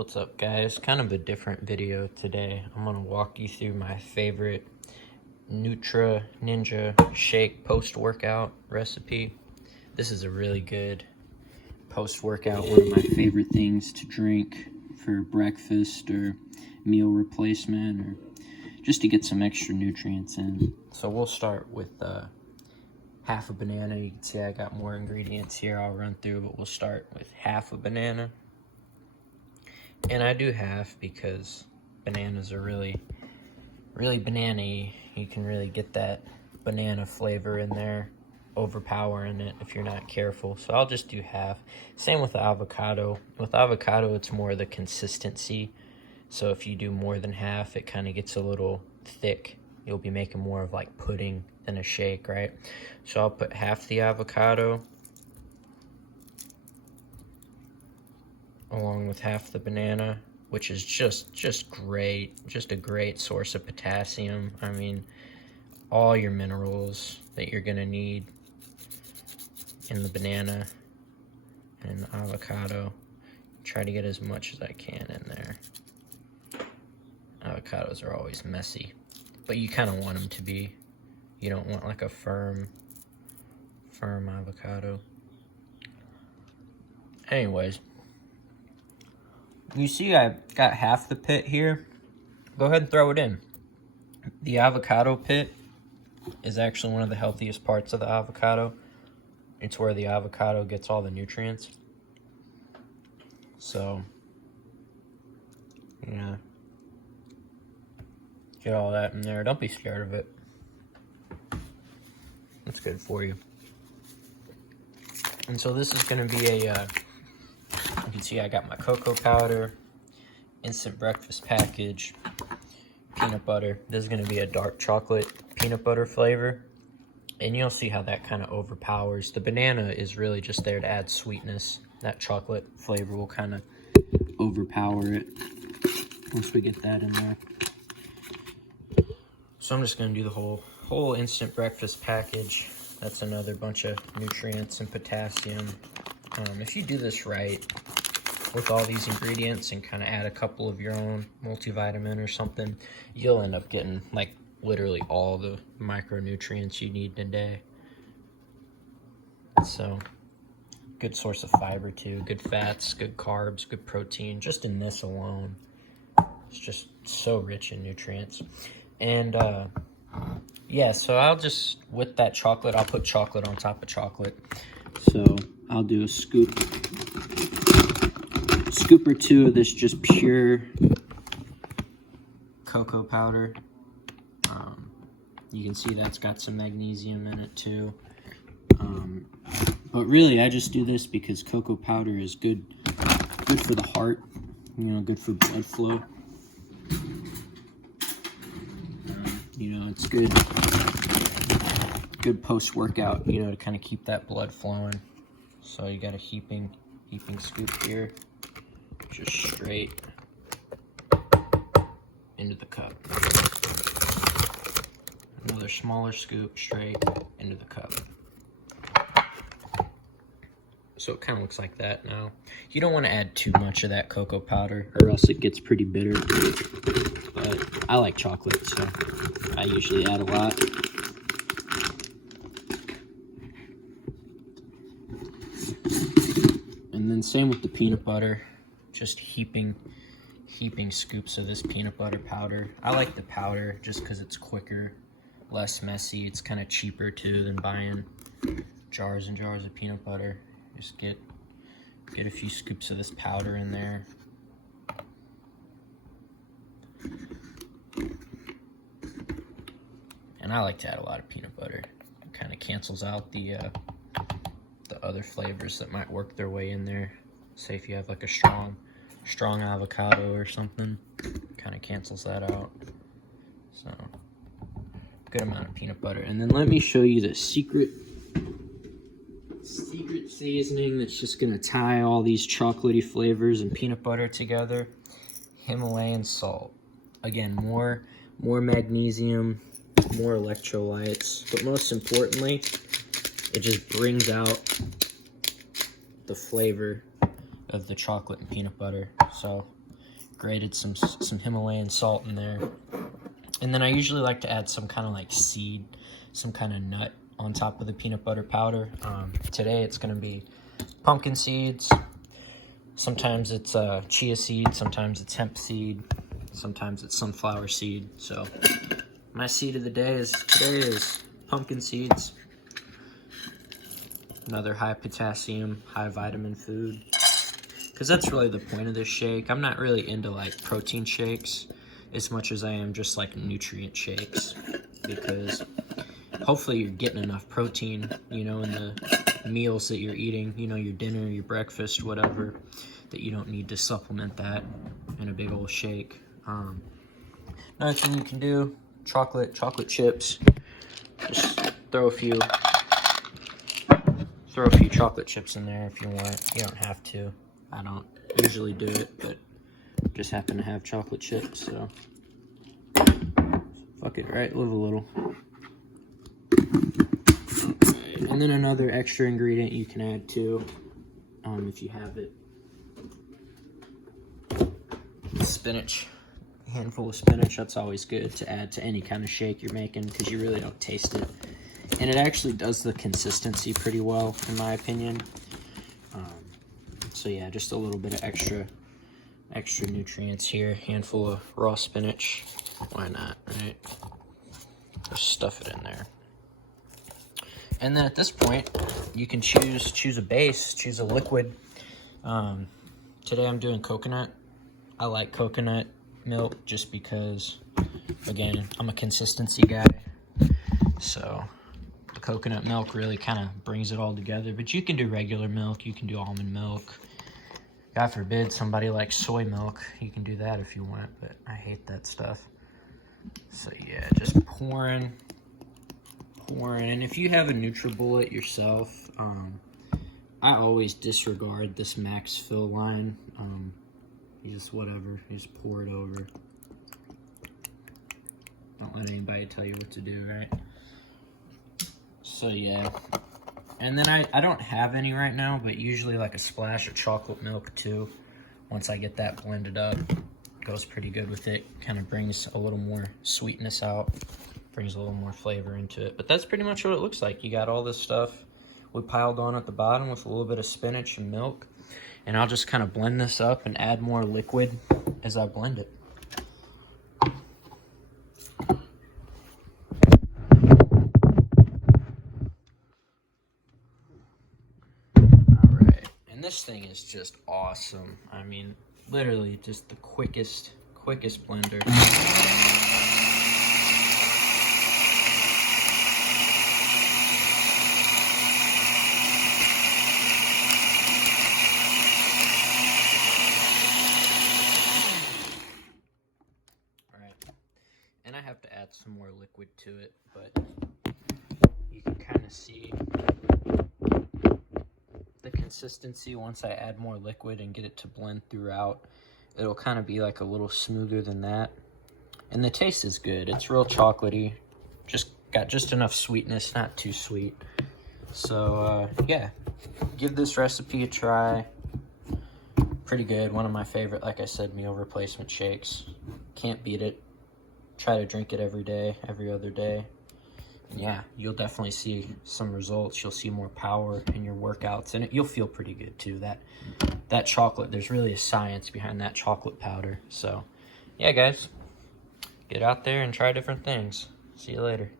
What's up, guys? Kind of a different video today. I'm gonna walk you through my favorite Nutra Ninja shake post-workout recipe. This is a really good post-workout, one of my favorite things to drink for breakfast or meal replacement, or just to get some extra nutrients in. So we'll start with half a banana. You can see I got more ingredients here I'll run through, but we'll start with half a banana. And I do half because bananas are really banana-y. You can really get that banana flavor in there, overpowering it if you're not careful. So I'll just do half. Same with the avocado. With avocado, it's more the consistency. So if you do more than half, it kind of gets a little thick. You'll be making more of like pudding than a shake, right? So I'll put half the avocado along with half the banana, which is just great, just a great source of potassium. I mean, all your minerals that you're gonna need in the banana and the avocado. Try to get as much as I can in there. Avocados are always messy, but you kind of want them to be. You don't want like a firm avocado. Anyways, you see I got half the pit here. Go ahead and throw it in. The avocado pit is actually one of the healthiest parts of the avocado. It's where the avocado gets all the nutrients. So, yeah, get all that in there. Don't be scared of it. It's good for you. And so this is going to be a, you can see I got my cocoa powder, instant breakfast package, peanut butter. This is going to be a dark chocolate peanut butter flavor. And you'll see how that kind of overpowers. The banana is really just there to add sweetness. That chocolate flavor will kind of overpower it once we get that in there. So I'm just going to do the whole instant breakfast package. That's another bunch of nutrients and potassium. If you do this right with all these ingredients and kind of add a couple of your own multivitamin or something, you'll end up getting like literally all the micronutrients you need in a day. So, good source of fiber too, good fats, good carbs, good protein. Just in this alone, it's just so rich in nutrients. And yeah, so I'll just, with that chocolate, I'll put chocolate on top of chocolate. So I'll do a scoop or two of this just pure cocoa powder. You can see that's got some magnesium in it too. But really, I just do this because cocoa powder is good for the heart. You know, good for blood flow. You know, it's good post-workout, you know, to kind of keep that blood flowing. So you got a heaping scoop here, just straight into the cup. Another smaller scoop straight into the cup. So it kind of looks like that now. You don't want to add too much of that cocoa powder or else it gets pretty bitter. But I like chocolate, so I usually add a lot. And then same with the peanut butter, just heaping scoops of this peanut butter powder. I like the powder just because it's quicker, less messy. It's kind of cheaper too than buying jars and jars of peanut butter. Just get a few scoops of this powder in there. And I like to add a lot of peanut butter. It kind of cancels out the other flavors that might work their way in there. Say if you have like a strong avocado or something, kind of cancels that out. So, good amount of peanut butter. And then let me show you the secret seasoning that's just gonna tie all these chocolatey flavors and peanut butter together. Himalayan salt. Again, more magnesium, more electrolytes, but most importantly, it just brings out the flavor of the chocolate and peanut butter. So grated some Himalayan salt in there. And then I usually like to add some kind of like seed, some kind of nut on top of the peanut butter powder. Today it's going to be pumpkin seeds. Sometimes it's chia seed, sometimes it's hemp seed, sometimes it's sunflower seed. So my seed of the day today is pumpkin seeds. Another high potassium, high vitamin food. Because that's really the point of this shake. I'm not really into like protein shakes as much as I am just like nutrient shakes. Because hopefully you're getting enough protein, you know, in the meals that you're eating, you know, your dinner, your breakfast, whatever, that you don't need to supplement that in a big old shake. Another thing you can do, chocolate chips. Just throw a few chocolate chips in there if you want. You don't have to. I don't usually do it, but just happen to have chocolate chips, so fuck it, right? Live a little. Right. And then another extra ingredient you can add too, if you have it. Spinach. A handful of spinach. That's always good to add to any kind of shake you're making because you really don't taste it. And it actually does the consistency pretty well, in my opinion. So yeah, just a little bit of extra nutrients here. Handful of raw spinach. Why not, right? Just stuff it in there. And then at this point, you can choose a base, choose a liquid. Today I'm doing coconut. I like coconut milk just because, again, I'm a consistency guy. So the coconut milk really kind of brings it all together. But you can do regular milk, you can do almond milk. God forbid somebody likes soy milk. You can do that if you want, but I hate that stuff. So yeah, just pouring. And if you have a NutriBullet yourself, I always disregard this max fill line. You just whatever, you just pour it over. Don't let anybody tell you what to do, right? So yeah. And then I don't have any right now, but usually like a splash of chocolate milk too. Once I get that blended up, goes pretty good with it. Kind of brings a little more sweetness out, brings a little more flavor into it. But that's pretty much what it looks like. You got all this stuff we piled on at the bottom with a little bit of spinach and milk. And I'll just kind of blend this up and add more liquid as I blend it. This thing is just awesome. I mean, literally just the quickest blender. Alright. And I have to add some more liquid to it, but you can kind of see the consistency. Once I add more liquid and get it to blend throughout, it'll kind of be like a little smoother than that. And the taste is good. It's real chocolatey. Got just enough sweetness, not too sweet. So yeah, give this recipe a try. Pretty good. One of my favorite, like I said, meal replacement shakes. Can't beat it. Try to drink it every day, every other day. Yeah, you'll definitely see some results. You'll see more power in your workouts, and you'll feel pretty good too. That chocolate, there's really a science behind that chocolate powder. So yeah, guys, get out there and try different things. See you later.